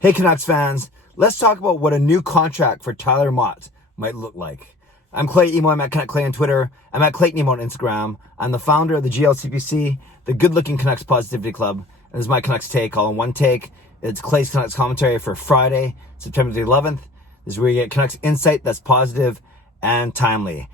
Hey Canucks fans, let's talk about what a new contract for Tyler Motte might look like. I'm Clay Emo, I'm at Canuck Clay on Twitter, I'm at Clayton Emo on Instagram. I'm the founder of the GLCPC, the Good Looking Canucks Positivity Club, and this is my Canucks take, all in one take. It's Clay's Canucks commentary for Friday, September the 11th. This is where you get Canucks insight that's positive and timely.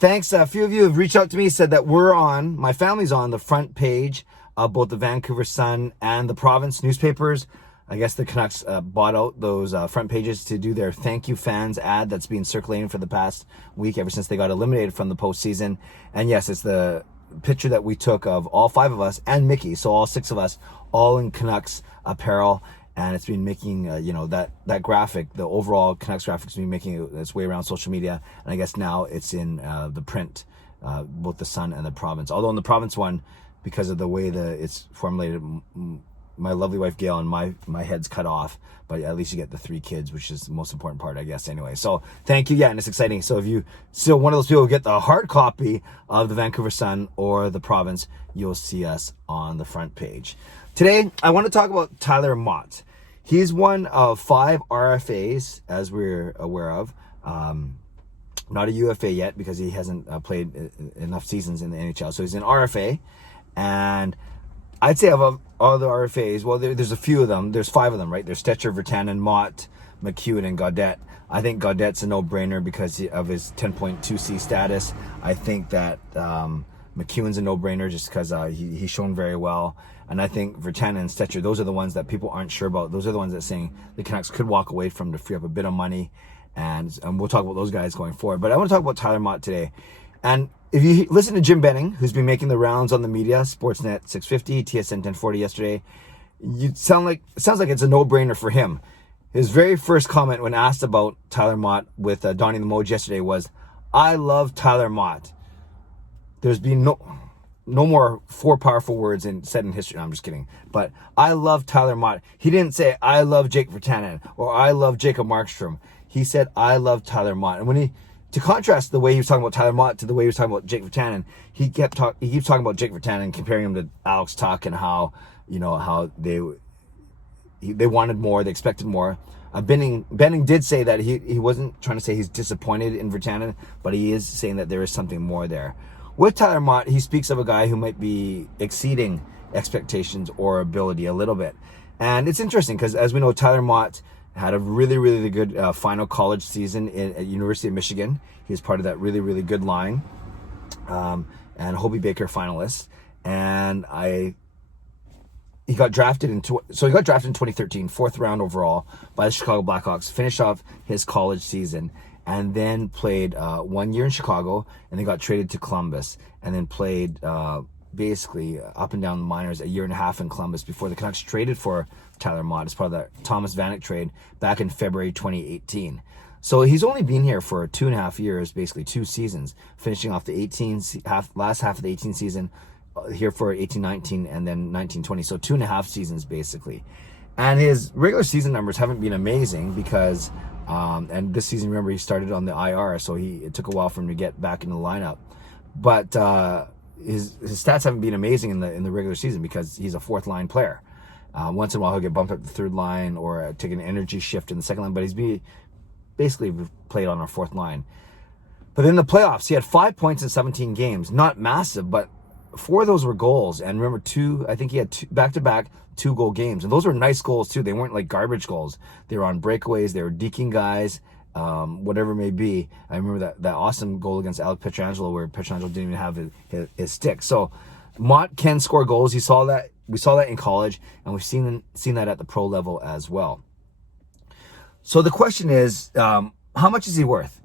Thanks, a few of you have reached out to me, said that my family's on the front page of both the Vancouver Sun and the Province newspapers. I guess the Canucks bought out those front pages to do their thank you fans ad that's been circulating for the past week ever since they got eliminated from the postseason. And yes, it's the picture that we took of all five of us and Mickey, so all six of us, all in Canucks apparel. And it's been making, that graphic, the overall Canucks graphic has been making its way around social media. And I guess now it's in the print, both the Sun and the Province. Although in the Province one, because of the way it's formulated, my lovely wife Gail and my head's cut off, but at least you get the three kids, which is the most important part, I guess, anyway. So thank you. Yeah, and it's exciting. So if you still one of those people who get the hard copy of the Vancouver Sun or the Province, you'll see us on the front page. Today, I want to talk about Tyler Motte. He's one of 5 RFAs, as we're aware of. Not a UFA yet because he hasn't played enough seasons in the NHL. So he's an RFA, and I'd say of all the RFAs, well, there's a few of them. There's 5 of them, right? There's Stecher, Virtanen, Motte, McEwen, and Gaudette. I think Gaudette's a no-brainer because of his 10.2C status. I think that McEwen's a no-brainer just because he's shown very well. And I think Virtanen and Stecher, those are the ones that people aren't sure about. Those are the ones that saying the Canucks could walk away from to free up a bit of money. And we'll talk about those guys going forward. But I want to talk about Tyler Motte today. And if you listen to Jim Benning, who's been making the rounds on the media, Sportsnet 650, TSN 1040 yesterday, it sounds like it's a no-brainer for him. His very first comment when asked about Tyler Motte with Donnie the Moj yesterday was, "I love Tyler Motte." There's been no more 4 powerful words said in history. No, I'm just kidding. But I love Tyler Motte. He didn't say, "I love Jake Virtanen" or "I love Jacob Markstrom." He said, "I love Tyler Motte." And to contrast the way he was talking about Tyler Motte to the way he was talking about Jake Virtanen, he keeps talking about Jake Virtanen, comparing him to Alex Tuch and how they wanted more, they expected more. Benning did say that he wasn't trying to say he's disappointed in Virtanen, but he is saying that there is something more there. With Tyler Motte, he speaks of a guy who might be exceeding expectations or ability a little bit. And it's interesting because, as we know, Tyler Motte had a really, really good final college season at University of Michigan. He was part of that really, really good line, and Hobey Baker finalist. And he got drafted in 2013, 4th round overall by the Chicago Blackhawks. Finished off his college season, and then played 1 year in Chicago, and then got traded to Columbus, and then played basically up and down the minors a year and a half in Columbus before the Canucks traded for Tyler Motte as part of that Thomas Vanek trade back in February 2018. So he's only been here for 2.5 years, basically 2 seasons, finishing off the last half of the 18 season here for 18-19 and then 19-20. So 2.5 seasons basically. And his regular season numbers haven't been amazing because, and this season, remember, he started on the IR, so it took a while for him to get back in the lineup. But his stats haven't been amazing in the regular season because he's a 4th line player. Once in a while he'll get bumped up to the 3rd line or take an energy shift in the 2nd line, but he's basically played on our 4th line. But in the playoffs, he had 5 points in 17 games. Not massive, but 4 of those were goals. And remember, I think he had back-to-back 2-goal games. And those were nice goals too. They weren't like garbage goals. They were on breakaways. They were deking guys. Whatever it may be. I remember that awesome goal against Alex Pietrangelo where Pietrangelo didn't even have his stick. So Motte can score goals. We saw that in college, and we've seen that at the pro level as well. So the question is, how much is he worth?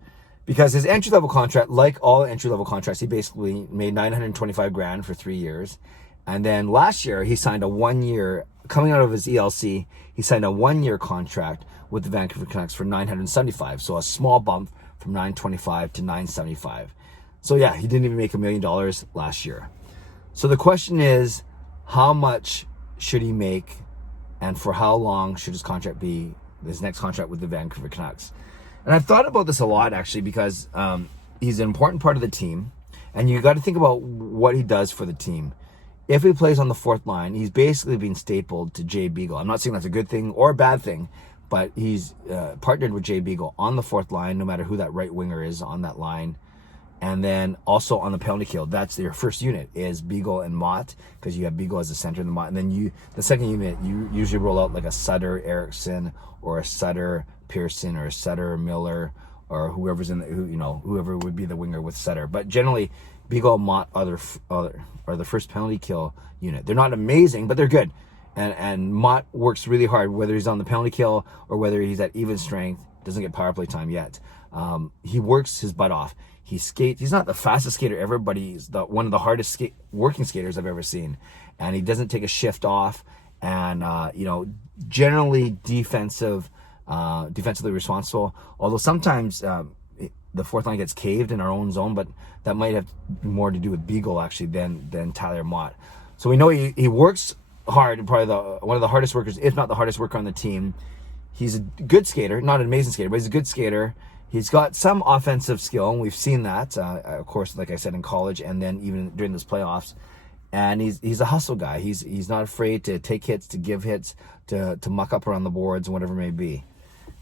Because his entry-level contract, like all entry-level contracts, he basically made $925,000 for 3 years. And then last year, he signed a 1-year, coming out of his ELC, he signed a 1-year contract with the Vancouver Canucks for $975,000. So a small bump from $925,000 to $975,000. So yeah, he didn't even make $1 million last year. So the question is, how much should he make, and for how long should his contract be, his next contract with the Vancouver Canucks? And I've thought about this a lot, actually, because he's an important part of the team, and you got to think about what he does for the team. if he plays on the fourth line, he's basically being stapled to Jay Beagle. I'm not saying that's a good thing or a bad thing, but he's partnered with Jay Beagle on the fourth line, no matter who that right winger is on that line. And then also on the penalty kill, that's your first unit is Beagle and Motte, because you have Beagle as the center of the Motte. And then the second unit, you usually roll out like a Sutter Erickson or a Sutter Pearson or a Sutter Miller or whoever's whoever would be the winger with Sutter. But generally, Beagle and Motte are the first penalty kill unit. They're not amazing, but they're good. And Motte works really hard, whether he's on the penalty kill or whether he's at even strength. Doesn't get power play time yet. He works his butt off. He skates. He's not the fastest skater ever, but he's one of the hardest working skaters I've ever seen. And he doesn't take a shift off. And generally defensively responsible. Although sometimes the fourth line gets caved in our own zone, but that might have more to do with Beagle actually than Tyler Motte. So we know he works hard. Probably one of the hardest workers, if not the hardest worker on the team. He's a good skater, not an amazing skater, but he's a good skater. He's got some offensive skill, and we've seen that, of course, like I said, in college, and then even during this playoffs. And he's a hustle guy. He's not afraid to take hits, to give hits, to muck up around the boards, and whatever it may be.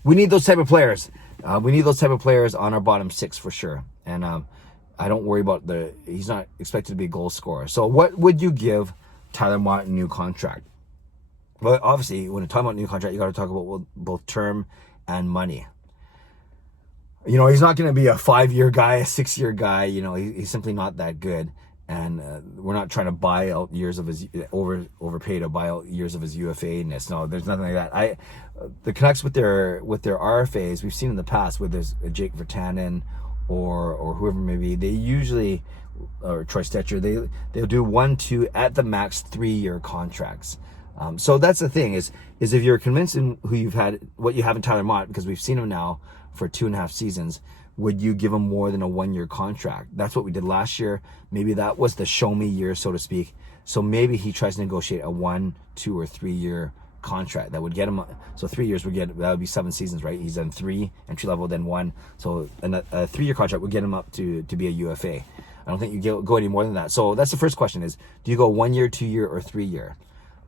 We need those type of players. We need those type of players on our bottom six for sure. And I don't worry about he's not expected to be a goal scorer. So what would you give Tyler Motte a new contract? Well, obviously, when you talk about new contract, you got to talk about both term and money. He's not going to be a 5-year guy, a 6-year guy. He's simply not that good. And we're not trying to buy out years of his overpay to buy out years of his UFA-ness. No, there's nothing like that. The Canucks with their RFAs, we've seen in the past, whether there's a Jake Virtanen or whoever it may be, they usually, or Troy Stetcher, they'll do 1, 2, at the max 3-year contracts. So that's the thing is if you're convinced in what you have in Tyler Motte, because we've seen him now for 2.5 seasons, would you give him more than a 1-year contract? That's what we did last year. Maybe that was the show me year, so to speak. So maybe he tries to negotiate a 1, 2, or 3-year contract that would get him. So 3 years that would be 7 seasons, right? He's done 3 entry level, then 1. So a 3-year contract would get him up to be a UFA. I don't think you go any more than that. So that's the first question: is do you go 1 year, 2 year, or 3 year?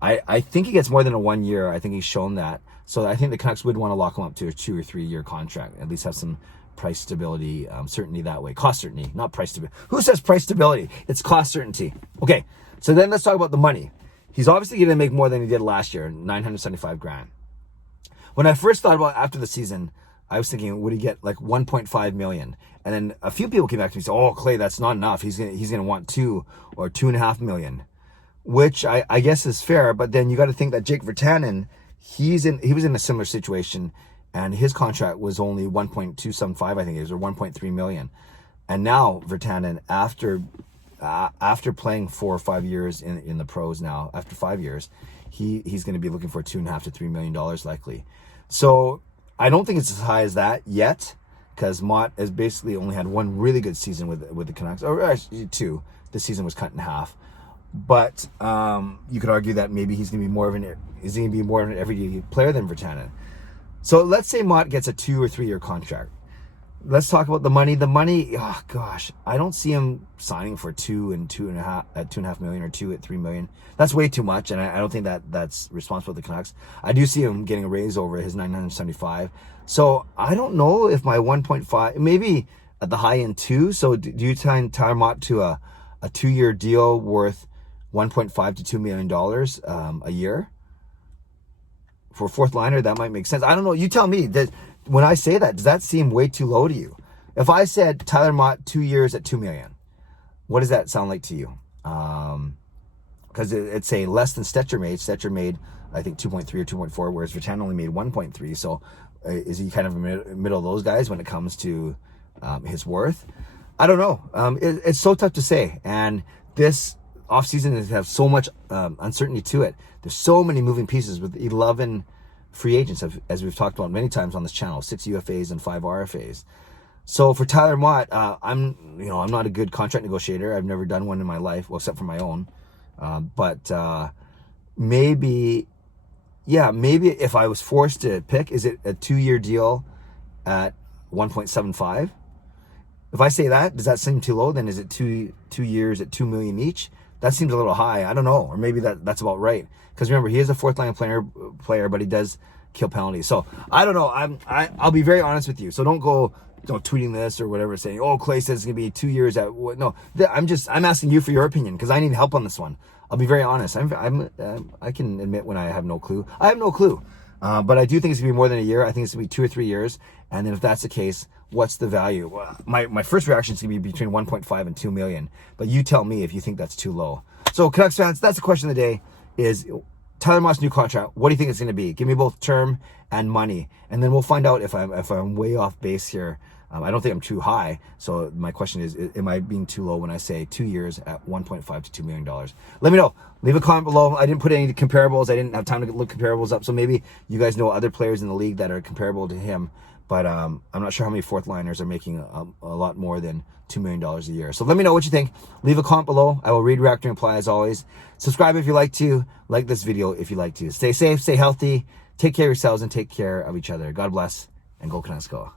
I think he gets more than a 1 year. I think he's shown that. So I think the Canucks would want to lock him up to a 2 or 3 year contract. At least have some price stability, certainty that way. Cost certainty, not price stability. Who says price stability? It's cost certainty. Okay, so then let's talk about the money. He's obviously going to make more than he did last year, $975,000. When I first thought about after the season, I was thinking, would he get like 1.5 million? And then a few people came back to me and said, "Oh, Clay, that's not enough. He's gonna want 2 or 2.5 million," which I guess is fair. But then you got to think that Jake Virtanen, he was in a similar situation, and his contract was only 1.275, I think it was, or 1.3 million. And now Virtanen, after playing 4 or 5 years in the pros now, after 5 years, he's going to be looking for $2.5 to $3 million likely. So I don't think it's as high as that yet, because Motte has basically only had 1 really good season with the Canucks, or actually 2. This season was cut in half. But you could argue that maybe he's going to be more of an everyday player than Virtanen. So let's say Motte gets a 2 or 3 year contract. Let's talk about the money. The money, oh gosh, I don't see him signing for 2 and 2.5 at 2.5 million, or 2 at 3 million. That's way too much, and I don't think that's responsible for the Canucks. I do see him getting a raise over his 975. So I don't know if my 1.5, maybe at the high end 2. So do you sign Tyler Motte to a 2-year deal worth $1.5 to $2 million a year for a fourth liner? That might make sense. I don't know. You tell me. When I say that, does that seem way too low to you? If I said Tyler Motte 2 years at $2 million, what does that sound like to you? Because it's a less than Stetcher made. Stetcher made, I think, 2.3 or 2.4, whereas Virtanen only made 1.3. So is he kind of in the middle of those guys when it comes to his worth? I don't know. It's so tough to say. And this offseason has so much uncertainty to it. There's so many moving pieces with 11 free agents, as we've talked about many times on this channel, 6 UFAs and 5 RFAs. So for Tyler Motte, I'm not a good contract negotiator. I've never done one in my life, well, except for my own. But maybe if I was forced to pick, is it a 2-year deal at 1.75? If I say that, does that seem too low? Then is it two years at $2 million each? That seems a little high. I don't know, or maybe that's about right. Because remember, he is a fourth line player, but he does kill penalties. So I don't know. I'll be very honest with you. So don't go tweeting this or whatever, saying, "Oh, Clay says it's gonna be 2 years at what?" No, I'm asking you for your opinion because I need help on this one. I'll be very honest. I can admit when I have no clue. I have no clue. But I do think it's gonna be more than a year. I think it's gonna be 2 or 3 years. And then if that's the case, what's the value? Well, my first reaction is gonna be between 1.5 and 2 million. But you tell me if you think that's too low. So Canucks fans, that's the question of the day: is Tyler Motte's new contract? What do you think it's gonna be? Give me both term and money, and then we'll find out if I'm way off base here. I don't think I'm too high. So my question is, am I being too low when I say 2 years at $1.5 to $2 million? Let me know. Leave a comment below. I didn't put any comparables. I didn't have time to look comparables up. So maybe you guys know other players in the league that are comparable to him. But I'm not sure how many fourth liners are making a lot more than $2 million a year. So let me know what you think. Leave a comment below. I will read, react, and reply as always. Subscribe if you like to. Like this video if you like to. Stay safe, stay healthy. Take care of yourselves and take care of each other. God bless, and go Canucks go.